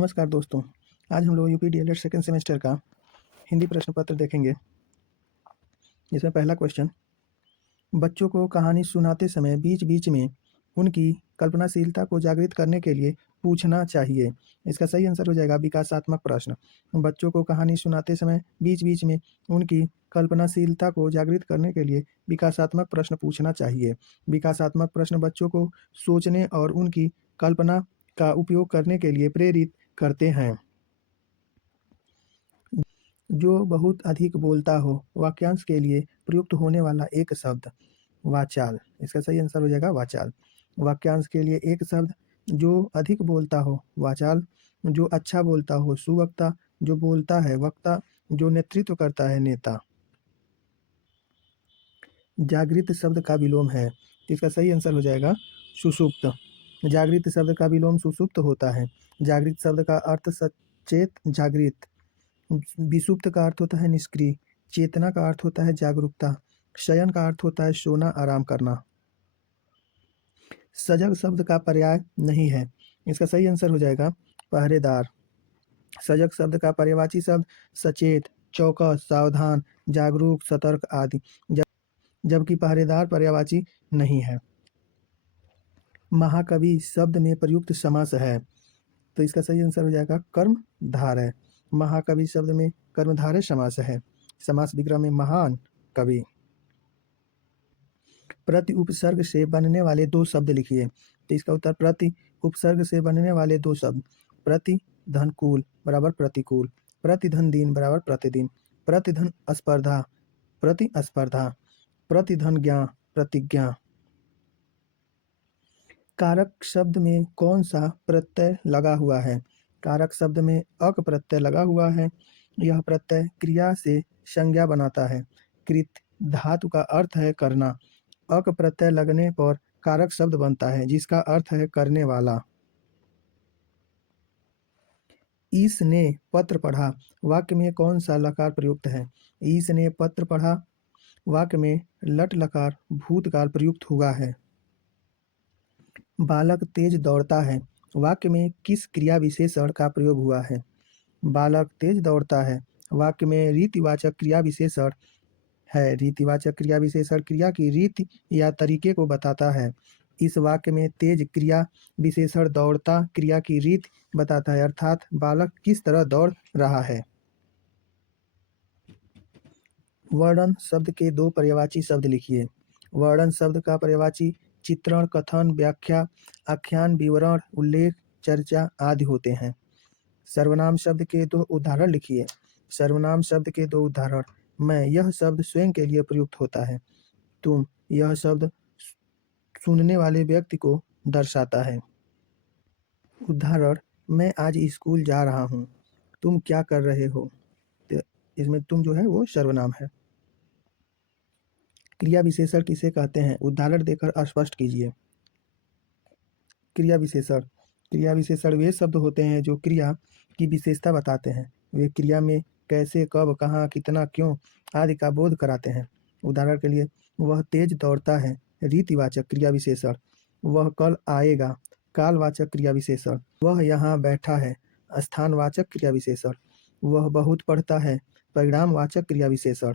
नमस्कार दोस्तों। आज हम लोग यूपी डीएलएड सेकंड सेमेस्टर का हिंदी प्रश्न पत्र देखेंगे। इसमें पहला क्वेश्चन, बच्चों को कहानी सुनाते समय बीच बीच में उनकी कल्पनाशीलता को जागृत करने के लिए पूछना चाहिए। इसका सही आंसर हो जाएगा विकासात्मक प्रश्न। बच्चों को कहानी सुनाते समय बीच बीच में उनकी कल्पनाशीलता को जागृत करने के लिए विकासात्मक प्रश्न पूछना चाहिए। विकासात्मक प्रश्न बच्चों को सोचने और उनकी कल्पना का उपयोग करने के लिए प्रेरित करते हैं। जो बहुत अधिक बोलता हो, वाक्यांश के लिए प्रयुक्त होने वाला एक शब्द वाचाल। इसका सही आंसर हो जाएगा वाचाल। वाक्यांश के लिए एक शब्द जो अधिक बोलता हो वाचाल, जो अच्छा बोलता हो सुवक्ता, जो बोलता है वक्ता, जो नेतृत्व करता है नेता। जागृत शब्द का विलोम है, तो इसका सही आंसर हो जाएगा सुषुप्त। जागृत शब्द का विलोम सुषुप्त होता है। जागृत शब्द का अर्थ सचेत जागृत। विषुप्त का अर्थ होता है निष्क्रिय। चेतना का अर्थ होता है जागरूकता। शयन का अर्थ होता है सोना, आराम करना। सजग शब्द का पर्याय नहीं है, इसका सही आंसर हो जाएगा पहरेदार। सजग शब्द का पर्यायवाची शब्द सचेत, चौकस, सावधान, जागरूक, सतर्क आदि, जबकि पहरेदार पर्यायवाची नहीं है। महाकवि शब्द में प्रयुक्त समास है, तो इसका सही आंसर हो जाएगा कर्मधारय। महाकवि शब्द में कर्मधारय समास है। समास विग्रह में महान कवि। प्रति उपसर्ग से बनने वाले दो शब्द लिखिए, तो इसका उत्तर प्रति उपसर्ग से बनने वाले दो शब्द प्रति धनकूल बराबर प्रतिकूल, प्रतिधन दिन बराबर प्रतिदिन, प्रतिधन स्पर्धा प्रतिस्पर्धा, प्रतिधन ज्ञा प्रतिज्ञा। कारक शब्द में कौन सा प्रत्यय लगा हुआ है? कारक शब्द में अक प्रत्यय लगा हुआ है। यह प्रत्यय क्रिया से संज्ञा बनाता है। कृत धातु का अर्थ है करना। अक प्रत्यय लगने पर कारक शब्द बनता है जिसका अर्थ है करने वाला। इसने पत्र पढ़ा वाक्य में कौन सा लकार प्रयुक्त है? इसने पत्र पढ़ा वाक्य में लट लकार भूतकाल प्रयुक्त हुआ है। बालक तेज दौड़ता है वाक्य में किस क्रिया विशेषण का प्रयोग हुआ है? बालक तेज दौड़ता है वाक्य में रीतिवाचक क्रिया विशेषण है। रीतिवाचक क्रिया विशेषण क्रिया की रीति या तरीके को बताता है। इस वाक्य में तेज क्रिया विशेषण दौड़ता क्रिया की रीत बताता है, अर्थात बालक किस तरह दौड़ रहा है। वर्णन शब्द के दो पर्यायवाची शब्द लिखिए। वर्णन शब्द का पर्यायवाची चित्रण, कथन, व्याख्या, आख्यान, विवरण, उल्लेख, चर्चा आदि होते हैं। सर्वनाम शब्द के दो उदाहरण लिखिए। सर्वनाम शब्द के दो उदाहरण, मैं यह शब्द स्वयं के लिए प्रयुक्त होता है। तुम यह शब्द सुनने वाले व्यक्ति को दर्शाता है। उदाहरण, मैं आज स्कूल जा रहा हूँ। तुम क्या कर रहे हो? तो इसमें तुम जो है वो सर्वनाम है। क्रिया विशेषण किसे कहते हैं? उदाहरण देकर स्पष्ट कीजिए। क्रिया विशेषण, क्रिया विशेषण वे शब्द होते हैं जो क्रिया की विशेषता बताते हैं। वे क्रिया में कैसे, कब, कहाँ, कितना, क्यों आदि का बोध कराते हैं। उदाहरण के लिए, वह तेज दौड़ता है रीतिवाचक क्रिया विशेषण। वह कल आएगा कालवाचक क्रिया विशेषण। वह यहाँ बैठा है स्थानवाचक क्रिया विशेषण। वह बहुत पढ़ता है परिणामवाचक क्रिया विशेषण।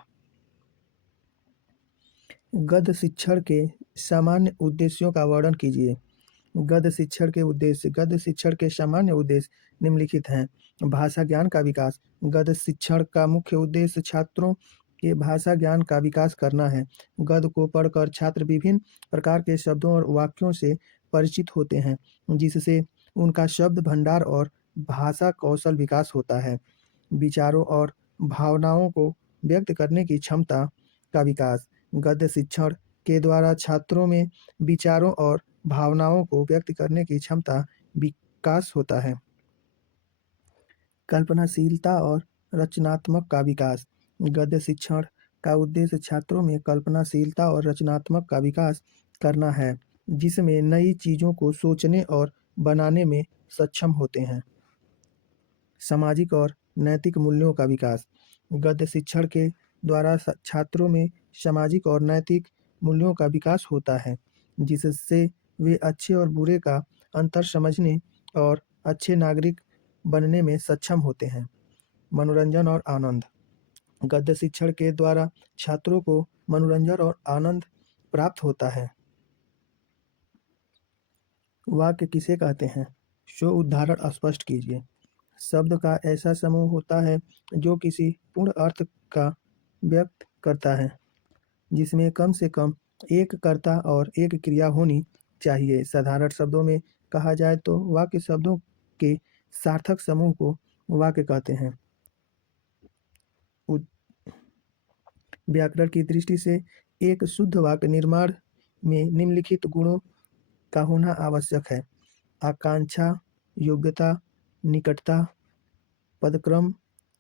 गद्य शिक्षण के सामान्य उद्देश्यों का वर्णन कीजिए। गद्य शिक्षण के उद्देश्य, गद्य शिक्षण के सामान्य उद्देश्य निम्नलिखित हैं। भाषा ज्ञान का विकास, गद्य शिक्षण का मुख्य उद्देश्य छात्रों के भाषा ज्ञान का विकास करना है। गद्य को पढ़कर छात्र विभिन्न प्रकार के शब्दों और वाक्यों से परिचित होते हैं जिससे उनका शब्द भंडार और भाषा कौशल विकास होता है। विचारों और भावनाओं को व्यक्त करने की क्षमता का विकास, गद्य शिक्षण के द्वारा छात्रों में विचारों और भावनाओं को व्यक्त करने की क्षमता विकास होता है। कल्पनाशीलता और रचनात्मक का विकास, गद्य शिक्षण का उद्देश्य छात्रों में कल्पनाशीलता और रचनात्मक का विकास करना है जिसमें नई चीज़ों को सोचने और बनाने में सक्षम होते हैं। सामाजिक और नैतिक मूल्यों का विकास, गद्य शिक्षण के द्वारा छात्रों में सामाजिक और नैतिक मूल्यों का विकास होता है जिससे वे अच्छे और बुरे का अंतर समझने और अच्छे नागरिक बनने में सक्षम होते हैं। मनोरंजन और आनंद। गद्य शिक्षण के द्वारा छात्रों को मनोरंजन और आनंद प्राप्त होता है। वाक्य किसे कहते हैं? सो उदाहरण स्पष्ट कीजिए। शब्द का ऐसा समूह होता है जो किसी पूर्ण अर्थ का व्यक्त करता है, जिसमें कम से कम एक कर्ता और एक क्रिया होनी चाहिए। साधारण शब्दों में कहा जाए तो वाक्य शब्दों के सार्थक समूह को वाक्य कहते हैं। व्याकरण की दृष्टि से एक शुद्ध वाक्य निर्माण में निम्नलिखित गुणों का होना आवश्यक है: आकांक्षा, योग्यता, निकटता, पदक्रम,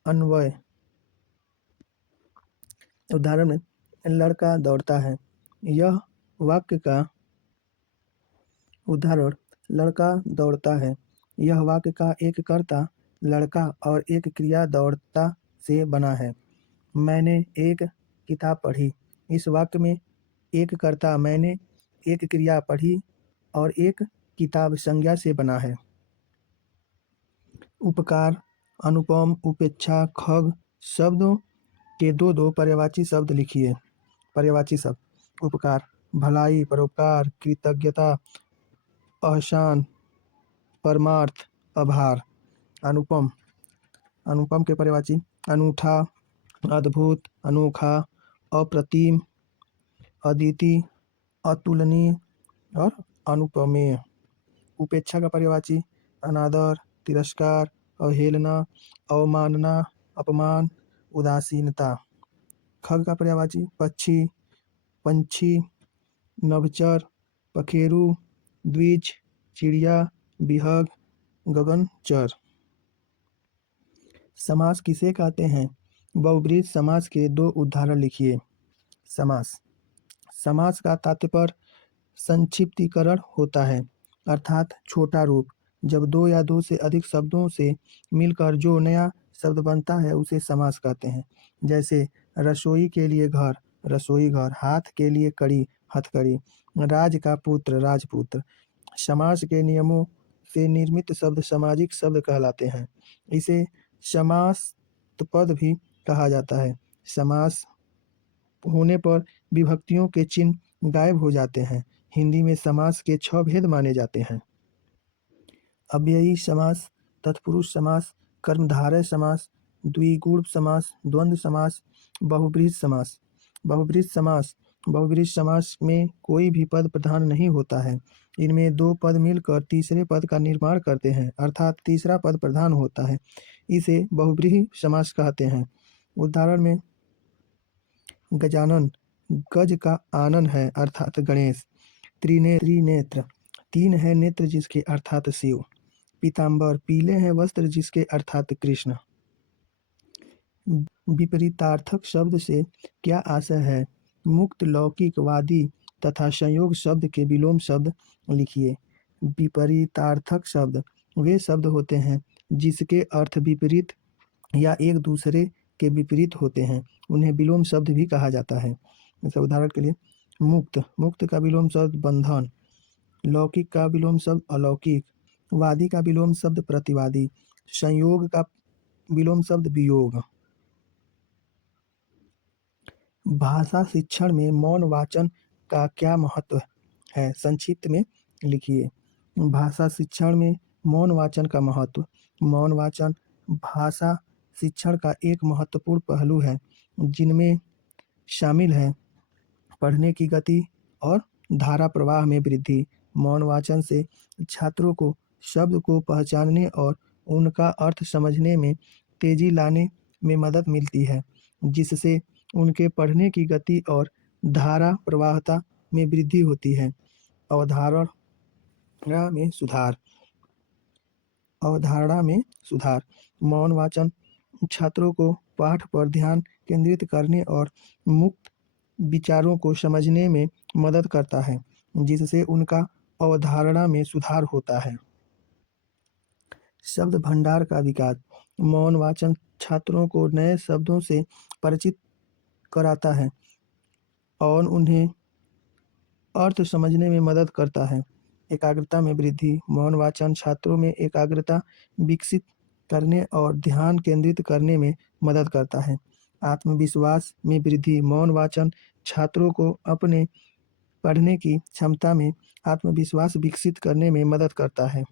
अन्वय। उदाहरण में लड़का दौड़ता है। यह वाक्य का उदाहरण लड़का दौड़ता है। यह वाक्य का एक कर्ता लड़का और एक क्रिया दौड़ता से बना है। मैंने एक किताब पढ़ी। इस वाक्य में एक कर्ता मैंने, एक क्रिया पढ़ी और एक किताब संज्ञा से बना है। उपकार, अनुपम, उपेक्षा, खग शब्दों के दो दो पर्यायवाची शब्द लिखिए। पर्यायवाची शब्द: उपकार भलाई, परोपकार, कृतज्ञता, एहसान, परमार्थ, आभार। अनुपम। अनुपम के पर्यायवाची: अनूठा, अद्भुत, अनोखा, अप्रतिम, अद्वितीय, अतुलनीय और अनुपमेय। उपेक्षा का पर्यायवाची: अनादर, तिरस्कार, अवहेलना, अवमानना, अपमान, उदासीनता। खग का पर्यायवाची: पक्षी, पंछी, नभचर, पखेरु, द्विज, चिड़िया, विहग, गगनचर। समास किसे कहते हैं? बहुब्रीहि समास के दो उदाहरण लिखिए। समास। समास का तात्पर्य संक्षिप्तीकरण होता है, अर्थात छोटा रूप। जब दो या दो से अधिक शब्दों से मिलकर जो नया शब्द बनता है उसे समास कहते हैं। जैसे रसोई के लिए घर, रसोई घर। हाथ के लिए कड़ी, हथकड़ी। राज का पुत्र, राजपुत्र। समास के नियमों से निर्मित शब्द सामाजिक शब्द कहलाते हैं। इसे समास पद भी कहा जाता है। समास होने पर विभक्तियों के चिन्ह गायब हो जाते हैं। हिंदी में समास के 6 भेद माने जाते हैं: अव्ययी समास, तत्पुरुष समास, कर्मधारय समास, द्विगुण समास, द्वंद्व समास, बहुब्रीहि समास। बहुब्रीहि समास। बहुब्रीहि समास में कोई भी पद प्रधान नहीं होता है। इनमें दो पद मिलकर तीसरे पद का निर्माण करते हैं, अर्थात तीसरा पद प्रधान होता है। इसे बहुब्रीहि समास कहते हैं। उदाहरण में गजानन गज का आनन है, अर्थात गणेश। त्रिनेत्र तीन है नेत्र जिसके अर्थात शिव। पीताम्बर पीले हैं वस्त्र जिसके अर्थात कृष्ण। विपरीतार्थक शब्द से क्या आशय है? मुक्त, लौकिक, वादी तथा संयोग शब्द के विलोम शब्द लिखिए। विपरीतार्थक शब्द वे शब्द होते हैं जिसके अर्थ विपरीत या एक दूसरे के विपरीत होते हैं, उन्हें विलोम शब्द भी कहा जाता है। जैसे उदाहरण के लिए मुक्त, मुक्त का विलोम शब्द बंधन। लौकिक का विलोम शब्द अलौकिक। वादी का विलोम शब्द प्रतिवादी। संयोग का विलोम शब्द वियोग। भाषा शिक्षण में मौन वाचन का क्या महत्व है? संक्षिप्त में लिखिए। भाषा शिक्षण में मौन वाचन का महत्व। मौन वाचन भाषा शिक्षण का एक महत्वपूर्ण पहलू है, जिनमें शामिल है पढ़ने की गति और धारा प्रवाह में वृद्धि। मौन वाचन से छात्रों को शब्द को पहचानने और उनका अर्थ समझने में तेजी लाने में मदद मिलती है, जिससे उनके पढ़ने की गति और धारा प्रवाहता में वृद्धि होती है। अवधारणा में सुधार। अवधारणा में सुधार। मौन वाचन छात्रों को पाठ पर ध्यान केंद्रित करने और मुक्त विचारों को समझने में मदद करता है, जिससे उनका अवधारणा में सुधार होता है। शब्द भंडार का विकास। मौन वाचन छात्रों को नए शब्दों से परिचित कराता है और उन्हें अर्थ समझने में मदद करता है। एकाग्रता में वृद्धि। मौन वाचन छात्रों में एकाग्रता विकसित करने और ध्यान केंद्रित करने में मदद करता है। आत्मविश्वास में वृद्धि, मौन वाचन छात्रों को अपने पढ़ने की क्षमता में आत्मविश्वास विकसित करने में मदद करता है।